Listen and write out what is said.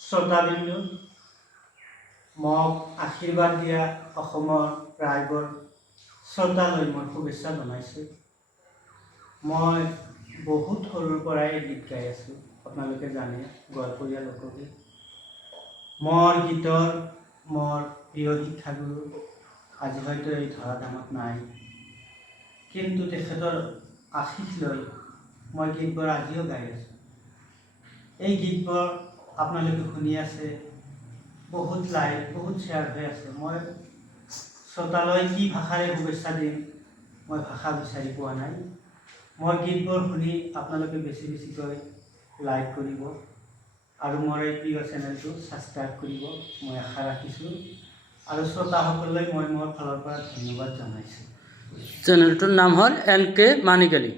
শ্ৰোতাবিন্দু, মোক আশীৰ্বাদ দিয়া অসমৰ ৰাইজৰ শ্ৰোতালৈ মই শুভেচ্ছা জনাইছোঁ। মই বহুত সৰুৰ পৰাই গীত গাই আছোঁ, আপোনালোকে জানে, গোৱালপৰীয়া লোকগীত। মোৰ গীতৰ মোৰ প্ৰিয় শিক্ষাগুৰু আজি হয়তো এই ধৰাধামত নাই, কিন্তু তেখেতৰ আশীষ লৈ মই গীতবোৰ আজিও গাই আছোঁ। এই গীতবোৰ আপোনালোকে শুনি আছে, বহুত লাইক, বহুত শ্বেয়াৰ হৈ আছে। মই শ্ৰোতালৈ কি ভাষাৰে শুভেচ্ছা দিম, মই ভাষা বিচাৰি পোৱা নাই। মই গীতবোৰ শুনি আপোনালোকে বেছি বেছিকৈ লাইক কৰিব আৰু মোৰ এই প্ৰিয় চেনেলটো ছাবস্ক্ৰাইব কৰিব, মই আশা ৰাখিছোঁ। আৰু শ্ৰোতাসকললৈ মই মোৰ ফালৰ পৰা ধন্যবাদ জনাইছোঁ। চেনেলটোৰ নাম হ'ল NK মানিকালী।